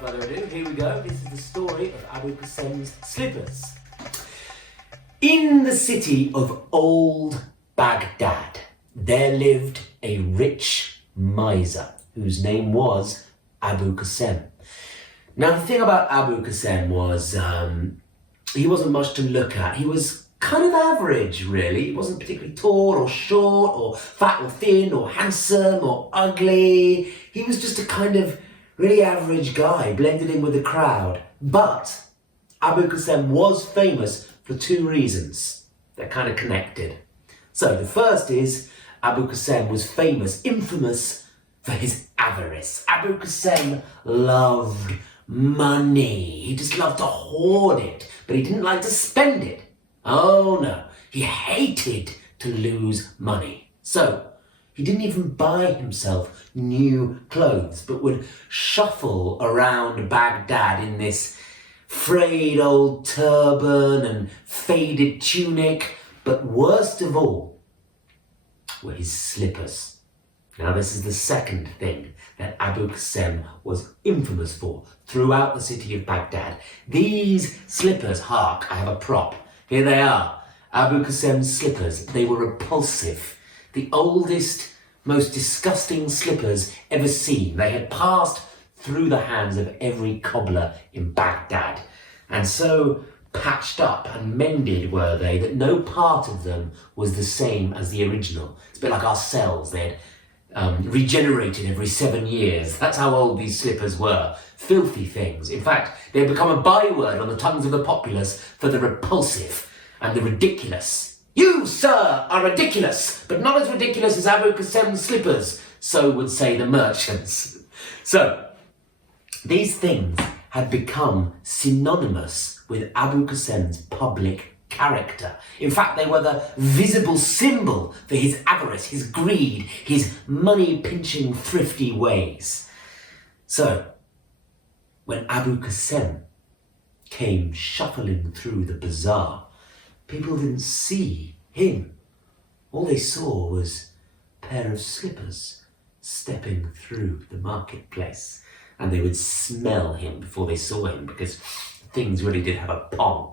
without further ado, here we go. This is the story of Abu Kassem's slippers. In the city of old Baghdad, there lived a rich miser whose name was Abu Kassem. Now, the thing about Abu Kassem was he wasn't much to look at. He was kind of average, really. He wasn't particularly tall or short or fat or thin or handsome or ugly. He was just a kind of really average guy, blended in with the crowd. But Abu Kassem was famous for two reasons. They're kind of connected. So the first is Abu Kassem was famous, infamous for his avarice. Abu Kassem loved money. He just loved to hoard it, but he didn't like to spend it. Oh no, he hated to lose money. So he didn't even buy himself new clothes, but would shuffle around Baghdad in this frayed old turban and faded tunic. But worst of all were his slippers. Now, this is the second thing that Abu Kassem was infamous for throughout the city of Baghdad. These slippers, hark, I have a prop. Here they are, Abu Kassem's slippers. They were repulsive. The oldest, most disgusting slippers ever seen. They had passed through the hands of every cobbler in Baghdad. And so patched up and mended were they that no part of them was the same as the original. It's a bit like our cells. They had regenerated every 7 years. That's how old these slippers were. Filthy things. In fact, they had become a byword on the tongues of the populace for the repulsive and the ridiculous. You, sir, are ridiculous, but not as ridiculous as Abu Kassem's slippers, so would say the merchants. So, these things had become synonymous with Abu Kassem's public character. In fact, they were the visible symbol for his avarice, his greed, his money-pinching, thrifty ways. So, when Abu Kassem came shuffling through the bazaar, people didn't see him. All they saw was a pair of slippers stepping through the marketplace. And they would smell him before they saw him, because things really did have a pong.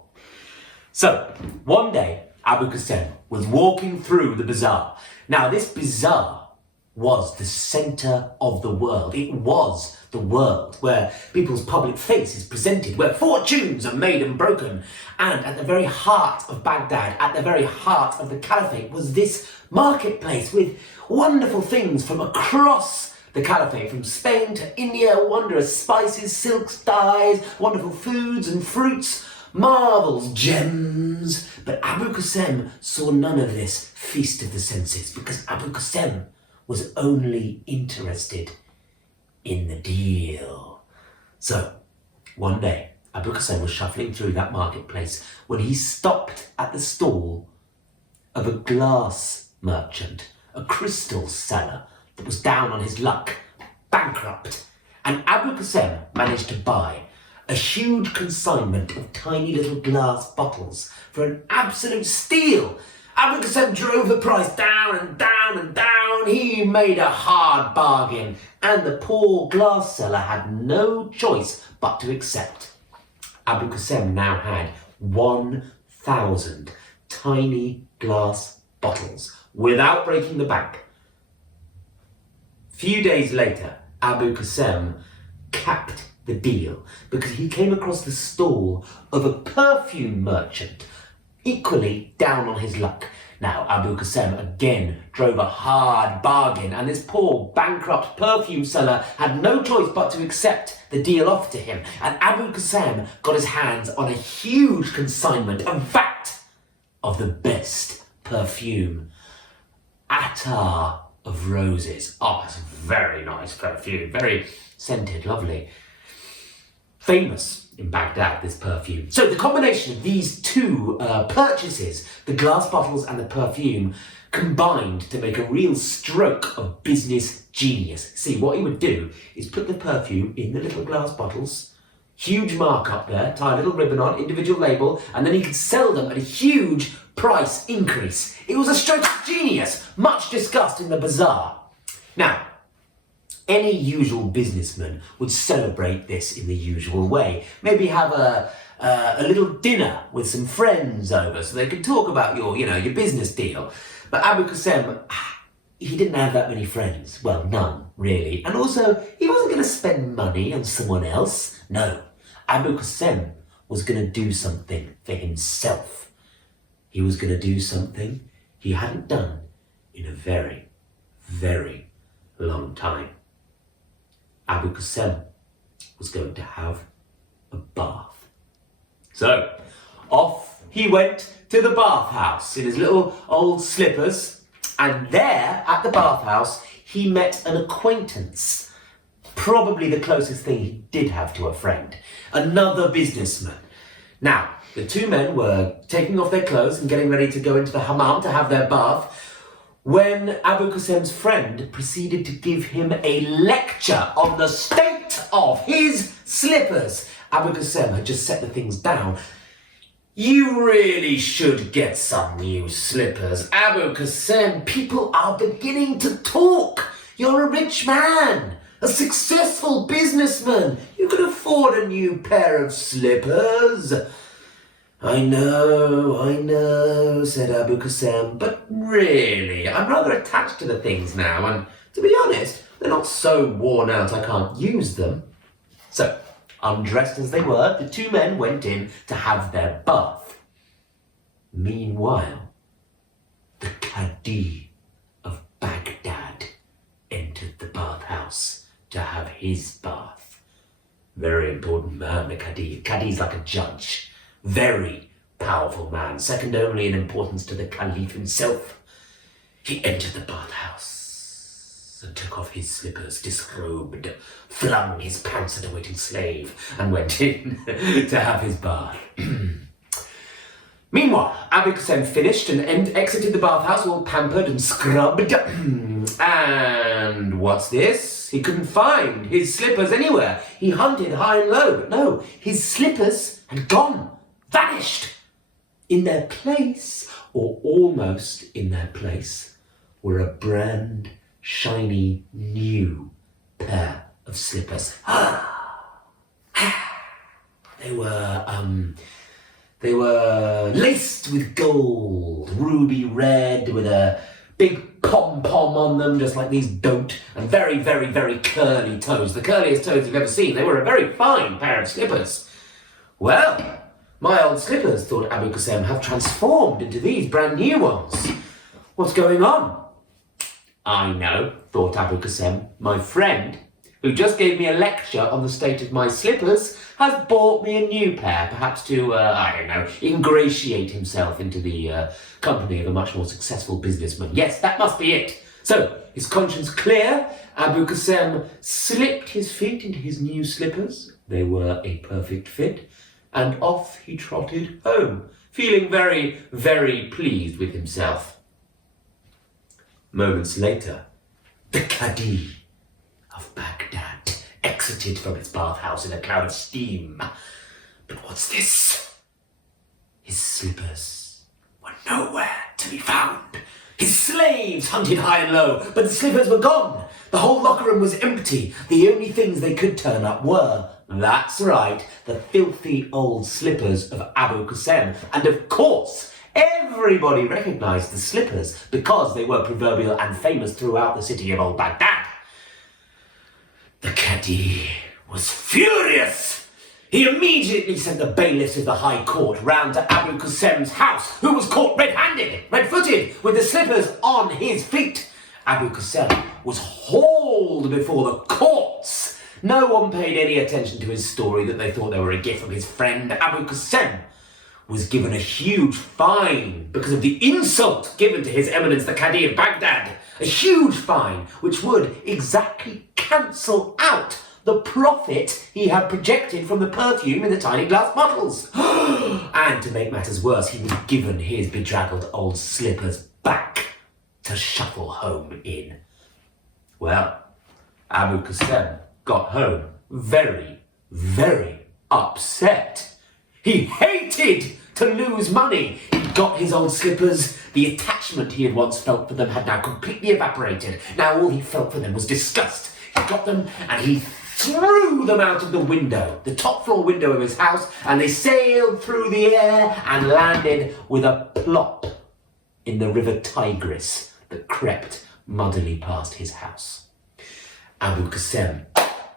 So, one day, Abu Kassem was walking through the bazaar. Now, this bazaar was the center of the world. It was the world where people's public face is presented, where fortunes are made and broken. And at the very heart of Baghdad, at the very heart of the Caliphate, was this marketplace with wonderful things from across the Caliphate, from Spain to India, wondrous spices, silks, dyes, wonderful foods and fruits, marvels, gems. But Abu Kassem saw none of this feast of the senses, because Abu Kassem was only interested in the deal. So, one day, Abu Kassem was shuffling through that marketplace when he stopped at the stall of a glass merchant, a crystal seller that was down on his luck, bankrupt. And Abu Kassem managed to buy a huge consignment of tiny little glass bottles for an absolute steal. Abu Kassem drove the price down and down and down. He made a hard bargain, and the poor glass seller had no choice but to accept. Abu Kassem now had 1,000 tiny glass bottles without breaking the bank. Few days later, Abu Kassem capped the deal because he came across the stall of a perfume merchant, equally down on his luck. Now, Abu Kassem again drove a hard bargain, and this poor bankrupt perfume seller had no choice but to accept the deal offered to him. And Abu Kassem got his hands on a huge consignment, a vat of the best perfume, attar of roses. Oh, it's a very nice perfume, very scented, lovely. Famous in Baghdad, this perfume. So the combination of these two purchases, the glass bottles and the perfume, combined to make a real stroke of business genius. See, what he would do is put the perfume in the little glass bottles, huge markup there, tie a little ribbon on, individual label, and then he could sell them at a huge price increase. It was a stroke of genius, much discussed in the bazaar. Now, Any usual businessman would celebrate this in the usual way. Maybe have a little dinner with some friends over so they could talk about your business deal. But Abu Kassem, he didn't have that many friends. Well, none, really. And also, he wasn't going to spend money on someone else. No, Abu Kassem was going to do something for himself. He was going to do something he hadn't done in a very, very long time. Abu Kassem was going to have a bath. So, off he went to the bathhouse in his little old slippers, and there at the bathhouse he met an acquaintance, probably the closest thing he did have to a friend, another businessman. Now, the two men were taking off their clothes and getting ready to go into the hammam to have their bath, when Abu Kassem's friend proceeded to give him a lecture on the state of his slippers. Abu Kassem had just set the things down. You really should get some new slippers, Abu Kassem. People are beginning to talk. You're a rich man, a successful businessman. You can afford a new pair of slippers. I know, said Abu Kassem, but really, I'm rather attached to the things now, and to be honest, they're not so worn out I can't use them. So, undressed as they were, the two men went in to have their bath. Meanwhile, the Cadi of Baghdad entered the bathhouse to have his bath. Very important man, the Cadi. Cadi's like a judge. Very powerful man, second only in importance to the Caliph himself. He entered the bathhouse and took off his slippers, disrobed, flung his pants at a waiting slave, and went in to have his bath. Meanwhile, Abu Kassem finished and exited the bathhouse all pampered and scrubbed. And what's this? He couldn't find his slippers anywhere. He hunted high and low, but no, his slippers had gone. Vanished! In their place, or almost in their place, were a brand shiny new pair of slippers. They were laced with gold, ruby red, with a big pom-pom on them, just like these don't, and very, very, very curly toes. The curliest toes you've ever seen. They were a very fine pair of slippers. Well, my old slippers, thought Abu Kassem, have transformed into these brand new ones. What's going on? I know, thought Abu Kassem. My friend, who just gave me a lecture on the state of my slippers, has bought me a new pair, perhaps to, ingratiate himself into the company of a much more successful businessman. Yes, that must be it. So, his conscience clear, Abu Kassem slipped his feet into his new slippers. They were a perfect fit. And off he trotted home, feeling very, very pleased with himself. Moments later, the Cadi of Baghdad exited from his bathhouse in a cloud of steam. But what's this? His slippers were nowhere to be found. His slaves hunted high and low, but the slippers were gone. The whole locker room was empty. The only things they could turn up were, that's right, the filthy old slippers of Abu Kassem. And of course, everybody recognized the slippers because they were proverbial and famous throughout the city of old Baghdad. The Cadi was furious. He immediately sent the bailiffs of the High Court round to Abu Kassem's house, who was caught red-handed, red-footed, with the slippers on his feet. Abu Kassem was hauled before the courts. No one paid any attention to his story that they thought they were a gift from his friend. Abu Kassem was given a huge fine because of the insult given to His Eminence the Cadi of Baghdad. A huge fine which would exactly cancel out the profit he had projected from the perfume in the tiny glass bottles. And to make matters worse, he was given his bedraggled old slippers back to shuffle home in. Well, Abu Kassem got home very, very upset. He hated to lose money. He got his old slippers. The attachment he had once felt for them had now completely evaporated. Now all he felt for them was disgust. got them and he threw them out of the window, the top floor window of his house, and they sailed through the air and landed with a plop in the river Tigris that crept muddily past his house. Abu Kassem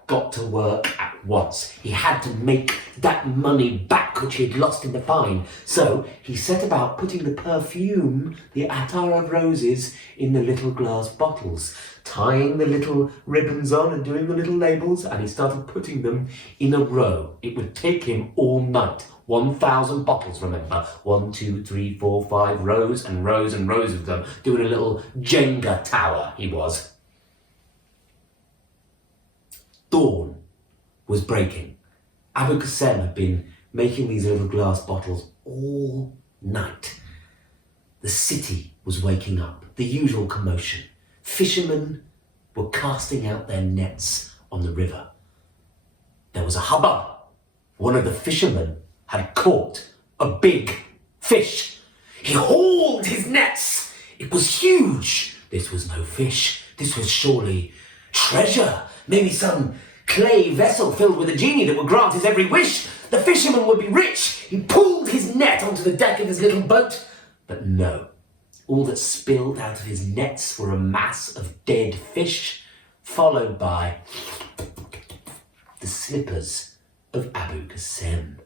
got to work at once. He had to make that money back which he had lost in the fine. So he set about putting the perfume, the attar of roses, in the little glass bottles, tying the little ribbons on and doing the little labels, and he started putting them in a row. It would take him all night. 1,000 bottles, remember? 1, 2, 3, 4, 5 rows and rows and rows of them, doing a little Jenga tower, he was. Dawn was breaking. Abu Kassem had been making these little glass bottles all night. The city was waking up, the usual commotion. Fishermen were casting out their nets on the river. There was a hubbub. One of the fishermen had caught a big fish. He hauled his nets. It was huge. This was no fish. This was surely treasure. Maybe some clay vessel filled with a genie that would grant his every wish. The fisherman would be rich. He pulled his net onto the deck of his little boat. But no. All that spilled out of his nets were a mass of dead fish, followed by the slippers of Abu Kassem.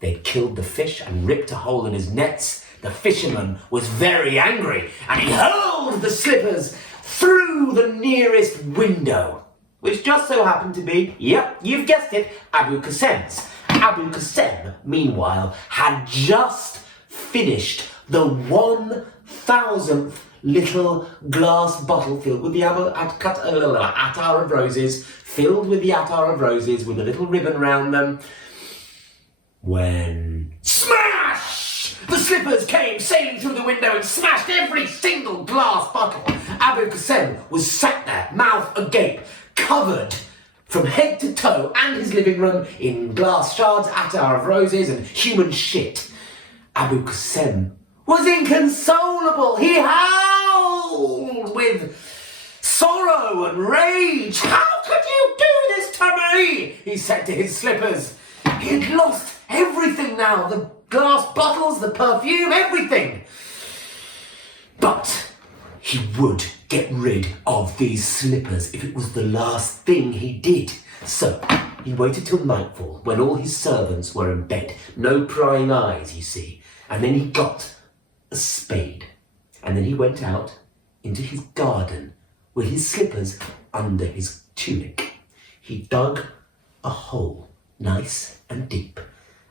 They'd killed the fish and ripped a hole in his nets. The fisherman was very angry, and he hurled the slippers through the nearest window, which just so happened to be, yep, you've guessed it, Abu Kassem's. Abu Kassem, meanwhile, had just finished the 1,000th little glass bottle filled with the attar of roses, filled with the attar of roses with a little ribbon round them, when smash! The slippers came sailing through the window and smashed every single glass bottle. Abu Kassem was sat there, mouth agape, covered from head to toe and his living room in glass shards, attar of roses and human shit. Abu Kassem was inconsolable. He howled with sorrow and rage. How could you do this to me? He said to his slippers. He had lost everything now, the glass bottles, the perfume, everything. But he would get rid of these slippers if it was the last thing he did. So he waited till nightfall when all his servants were in bed. No prying eyes, you see. And then he got a spade. And then he went out into his garden with his slippers under his tunic. He dug a hole, nice and deep.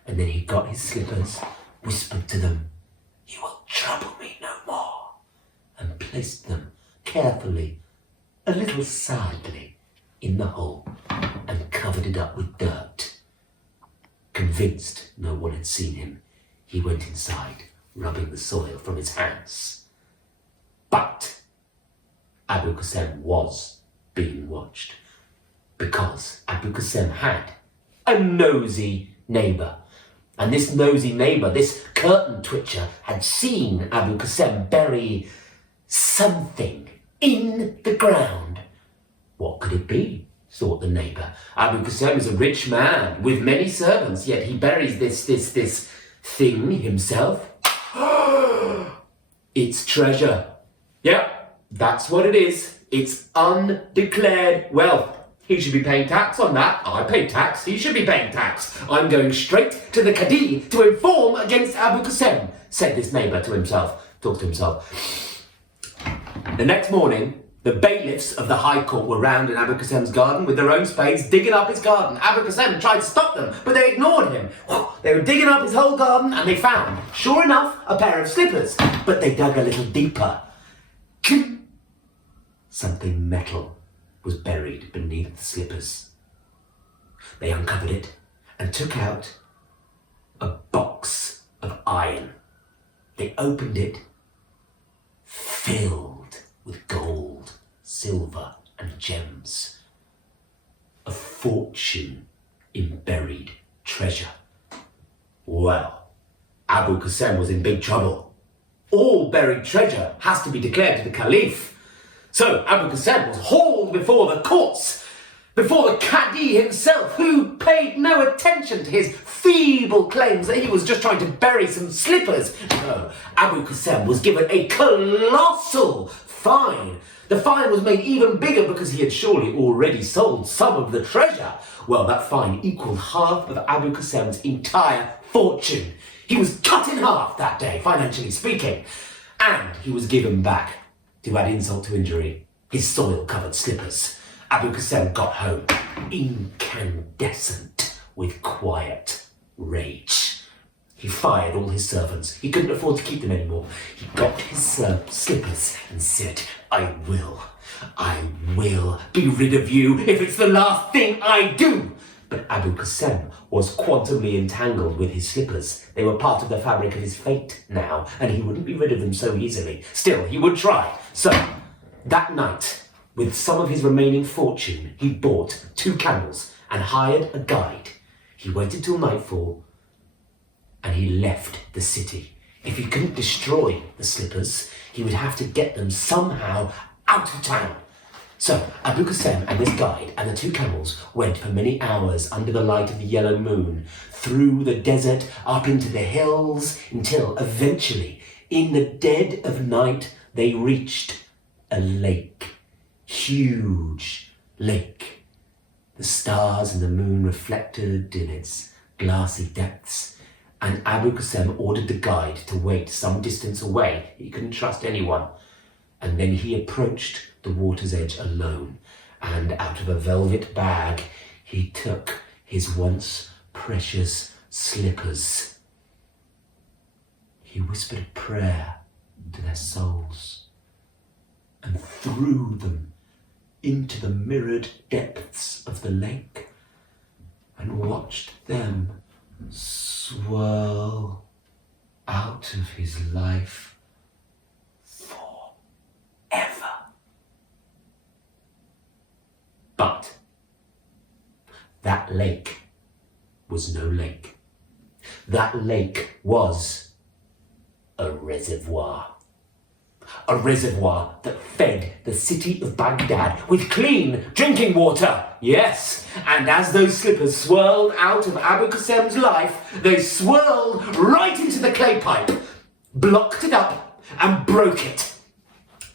And then he got his slippers, whispered to them, "You will trouble me no more," and placed them carefully, a little sadly, in the hole and covered it up with dirt. Convinced no one had seen him, he went inside, rubbing the soil from his hands. But Abu Kassem was being watched, because Abu Kassem had a nosy neighbour. And this nosy neighbour, this curtain twitcher, had seen Abu Kassem bury something in the ground. What could it be? Thought the neighbour. Abu Kassem is a rich man with many servants, yet he buries this thing himself. It's treasure. Yep, that's what it is. It's undeclared wealth. He should be paying tax on that. I pay tax. He should be paying tax. I'm going straight to the Cadi to inform against Abu Kassem, said this neighbour to himself. Talked to himself. The next morning, the bailiffs of the High Court were round in Abu Kassem's garden with their own spades, digging up his garden. Abu Kassem tried to stop them, but they ignored him. They were digging up his whole garden, and they found, sure enough, a pair of slippers. But they dug a little deeper. Something metal was buried beneath the slippers. They uncovered it and took out a box of iron. They opened it, filled with gold, silver and gems. A fortune in buried treasure. Well, Abu Kassem was in big trouble. All buried treasure has to be declared to the Caliph. So Abu Kassem was hauled hauled before the courts, before the Cadi himself, who paid no attention to his feeble claims that he was just trying to bury some slippers. No, Abu Qasim was given a colossal fine. The fine was made even bigger because he had surely already sold some of the treasure. Well, that fine equaled half of Abu Qasim's entire fortune. He was cut in half that day, financially speaking. And he was given back, to add insult to injury, his soil-covered slippers. Abu Qasim got home, incandescent with quiet rage. He fired all his servants. He couldn't afford to keep them anymore. He got his slippers and said, I will be rid of you if it's the last thing I do. But Abu Qasim was quantumly entangled with his slippers. They were part of the fabric of his fate now, and he wouldn't be rid of them so easily. Still, he would try. So, that night, with some of his remaining fortune, he bought 2 camels and hired a guide. He waited till nightfall, and he left the city. If he couldn't destroy the slippers, he would have to get them somehow out of town. So Abu Qasim and his guide and the 2 camels went for many hours under the light of the yellow moon, through the desert, up into the hills, until eventually, in the dead of night, they reached a lake. Huge lake. The stars and the moon reflected in its glassy depths. And Abu Qasim ordered the guide to wait some distance away. He couldn't trust anyone. And then he approached the water's edge alone, and out of a velvet bag he took his once precious slippers. He whispered a prayer to their souls and threw them into the mirrored depths of the lake and watched them swirl out of his life forever. But that lake was no lake. That lake was a reservoir. A reservoir that fed the city of Baghdad with clean drinking water. Yes, and as those slippers swirled out of Abu Qasim's life, they swirled right into the clay pipe, blocked it up, and broke it.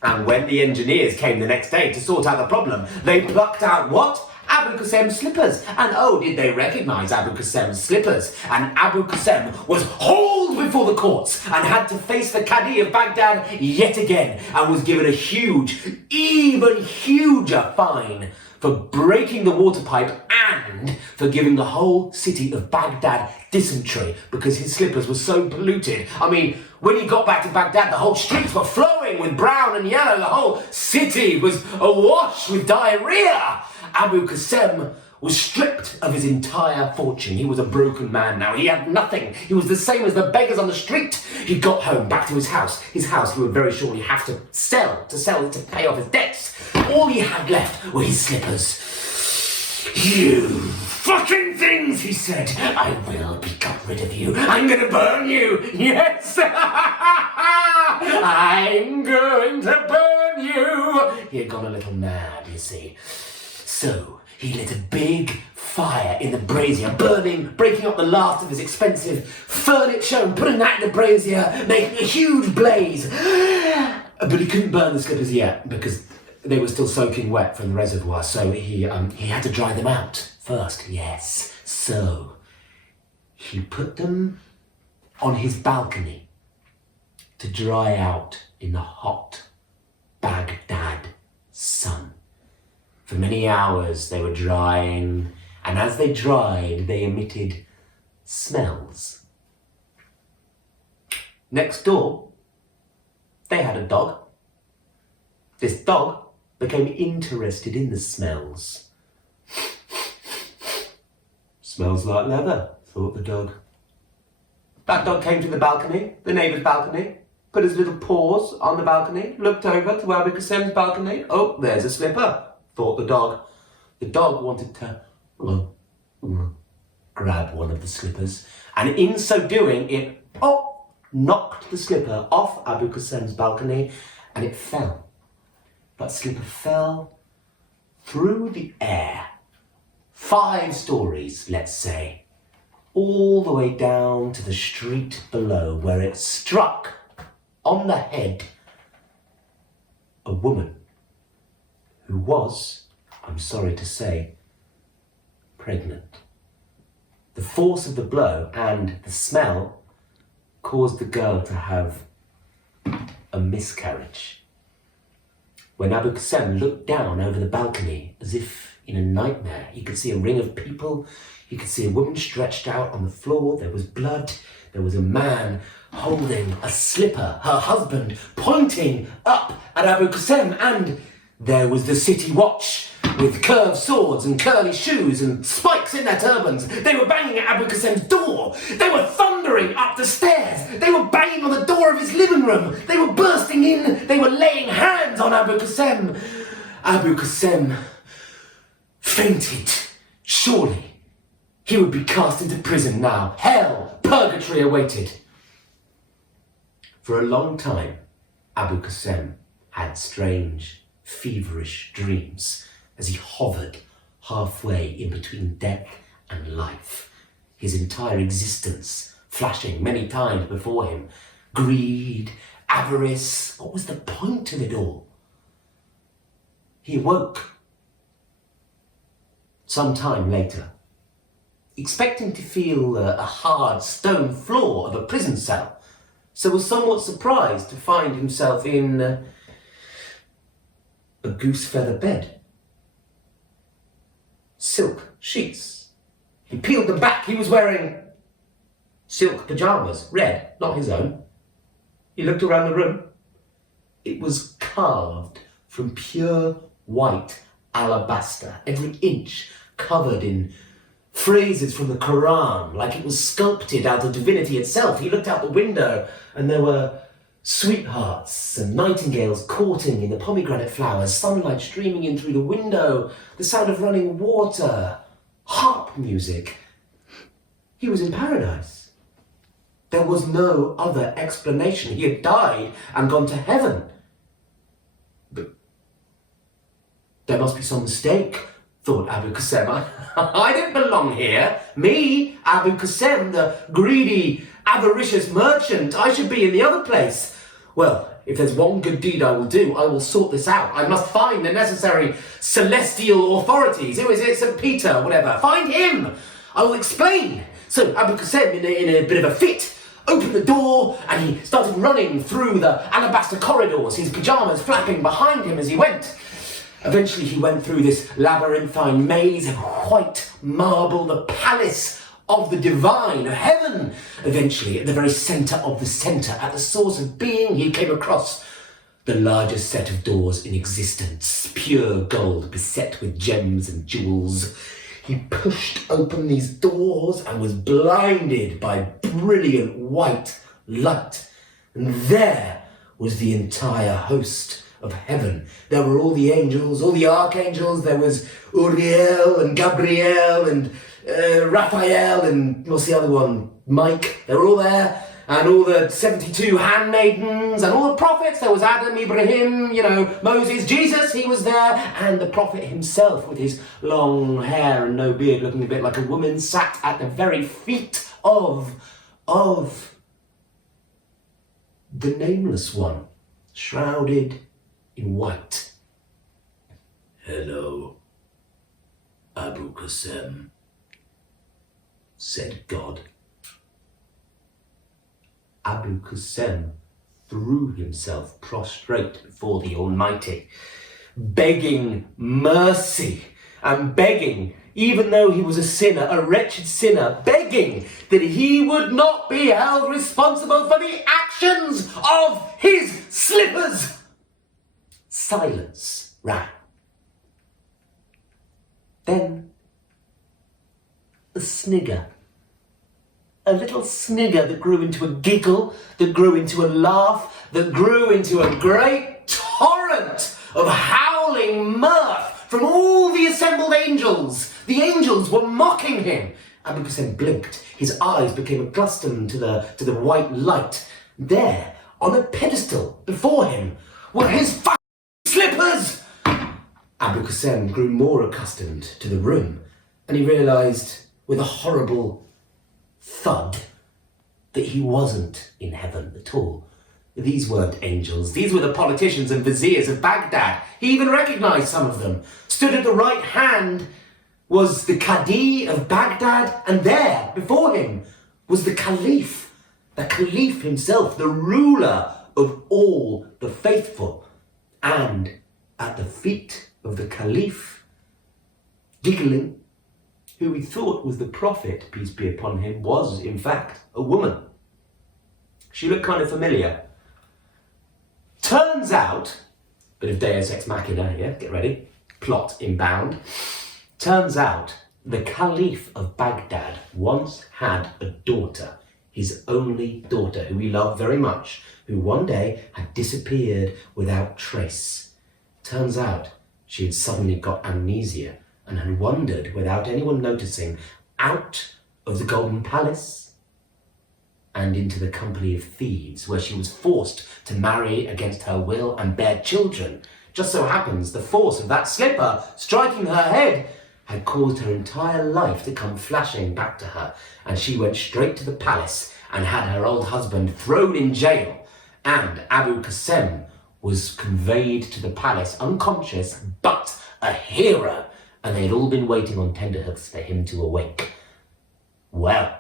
And when the engineers came the next day to sort out the problem, they plucked out what? Abu Qasim's slippers. And oh, did they recognize Abu Qasim's slippers? And Abu Qasim was hauled before the courts and had to face the Cadi of Baghdad yet again, and was given a huge, even huger fine for breaking the water pipe and for giving the whole city of Baghdad dysentery because his slippers were so polluted. I mean, when he got back to Baghdad, the whole streets were flowing with brown and yellow. The whole city was awash with diarrhea. Abu Qasim was stripped of his entire fortune. He was a broken man now. He had nothing. He was the same as the beggars on the street. He got home, back to his house. His house he would very shortly have to sell it to pay off his debts. All he had left were his slippers. You fucking things, he said. I will be got rid of you. I'm gonna burn you. Yes. I'm going to burn you. He had gone a little mad, you see. So he lit a big fire in the brazier, breaking up the last of his expensive furniture and putting that in the brazier, making a huge blaze. But he couldn't burn the slippers yet because they were still soaking wet from the reservoir, so he had to dry them out first, yes. So he put them on his balcony to dry out in the hot Baghdad sun. For many hours they were drying, and as they dried, they emitted smells. Next door, they had a dog. This dog became interested in the smells. Smells like leather, thought the dog. That dog came to the balcony, the neighbour's balcony, put his little paws on the balcony, looked over to Abu Qasim's balcony. Oh, there's a slipper, thought the dog. The dog wanted to grab one of the slippers, and in so doing, it knocked the slipper off Abu Qasim's balcony, and it fell. That slipper fell through the air, 5 stories, let's say, all the way down to the street below, where it struck on the head a woman who was, I'm sorry to say, pregnant. The force of the blow and the smell caused the girl to have a miscarriage. When Abu Kassem looked down over the balcony, as if in a nightmare, he could see a ring of people, he could see a woman stretched out on the floor, there was blood, there was a man holding a slipper, her husband pointing up at Abu Kassem, and there was the city watch with curved swords and curly shoes and spikes in their turbans. They were banging at Abu Kassem's door. They were thundering up the stairs. They were banging on the door of his living room. They were bursting in. They were laying hands on Abu Kassem. Abu Kassem fainted. Surely he would be cast into prison now. Hell, purgatory awaited. For a long time, Abu Kassem had strange, feverish dreams as he hovered halfway in between death and life, his entire existence flashing many times before him. Greed, avarice, what was the point of it all? He awoke some time later, expecting to feel a hard stone floor of a prison cell, so was somewhat surprised to find himself in a goose feather bed. Silk sheets. He peeled them back. He was wearing silk pajamas, red, not his own. He looked around the room. It was carved from pure white alabaster, every inch covered in phrases from the Quran, like it was sculpted out of divinity itself. He looked out the window and there were sweethearts and nightingales courting in the pomegranate flowers, sunlight streaming in through the window, the sound of running water, harp music. He was in paradise. There was no other explanation. He had died and gone to heaven. But there must be some mistake, thought Abu Kassem. I don't belong here. Me, Abu Kassem, the greedy, avaricious merchant, I should be in the other place. Well, if there's one good deed I will do, I will sort this out. I must find the necessary celestial authorities. Who is it? St. Peter, whatever. Find him. I will explain. So Abu Kassem, in a bit of a fit, opened the door and he started running through the alabaster corridors, his pajamas flapping behind him as he went. Eventually he went through this labyrinthine maze of white marble, the palace of the divine, of heaven. Eventually, at the very centre of the centre, at the source of being, he came across the largest set of doors in existence, pure gold beset with gems and jewels. He pushed open these doors and was blinded by brilliant white light. And there was the entire host of heaven. There were all the angels, all the archangels. There was Uriel and Gabriel and Raphael and what's the other one? Mike. They were all there. And all the 72 handmaidens and all the prophets. There was Adam, Ibrahim, Moses, Jesus, he was there. And the prophet himself with his long hair and no beard, looking a bit like a woman, sat at the very feet of the nameless one, shrouded in white. "Hello, Abu Kassem," said God. Abu Kassem threw himself prostrate before the Almighty, begging mercy and begging, even though he was a sinner, a wretched sinner, begging that he would not be held responsible for the actions of his slippers. Silence rang. Then a snigger. A little snigger that grew into a giggle, that grew into a laugh, that grew into a great torrent of howling mirth from all the assembled angels. The angels were mocking him. Abu Kassem blinked. His eyes became accustomed to the white light. There, on a pedestal before him, were his slippers! Abu Qasim grew more accustomed to the room, and he realised with a horrible thud that he wasn't in heaven at all. These weren't angels. These were the politicians and viziers of Baghdad. He even recognised some of them. Stood at the right hand was the Qadi of Baghdad, and there, before him, was the Caliph himself, the ruler of all the faithful. And at the feet of the Caliph, giggling, who he thought was the Prophet, peace be upon him, was, in fact, a woman. She looked kind of familiar. Turns out, bit of Deus Ex Machina here, get ready, plot inbound. Turns out the Caliph of Baghdad once had a daughter, his only daughter, who he loved very much, who one day had disappeared without trace. Turns out she had suddenly got amnesia and had wandered, without anyone noticing, out of the Golden Palace and into the company of thieves, where she was forced to marry against her will and bear children. Just so happens the force of that slipper striking her head had caused her entire life to come flashing back to her, and she went straight to the palace and had her old husband thrown in jail, and Abu Qasim was conveyed to the palace unconscious but a hero, and they had all been waiting on tenterhooks for him to awake. Well,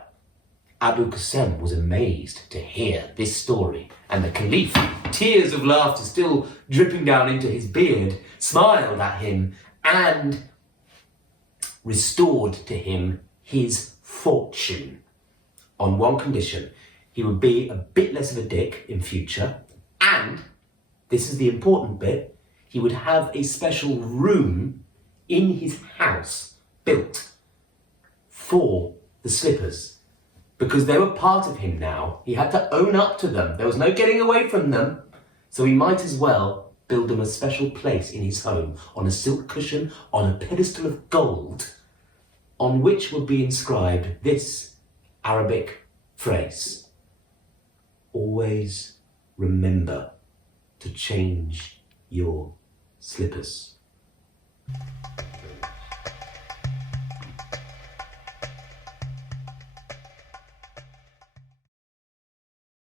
Abu Qasim was amazed to hear this story, and the Caliph, tears of laughter still dripping down into his beard, smiled at him and restored to him his fortune, on one condition: he would be a bit less of a dick in future, and, this is the important bit, he would have a special room in his house built for the slippers, because they were part of him now. He had to own up to them. There was no getting away from them. So he might as well build them a special place in his home, on a silk cushion, on a pedestal of gold, on which would be inscribed this Arabic phrase: always remember to change your slippers.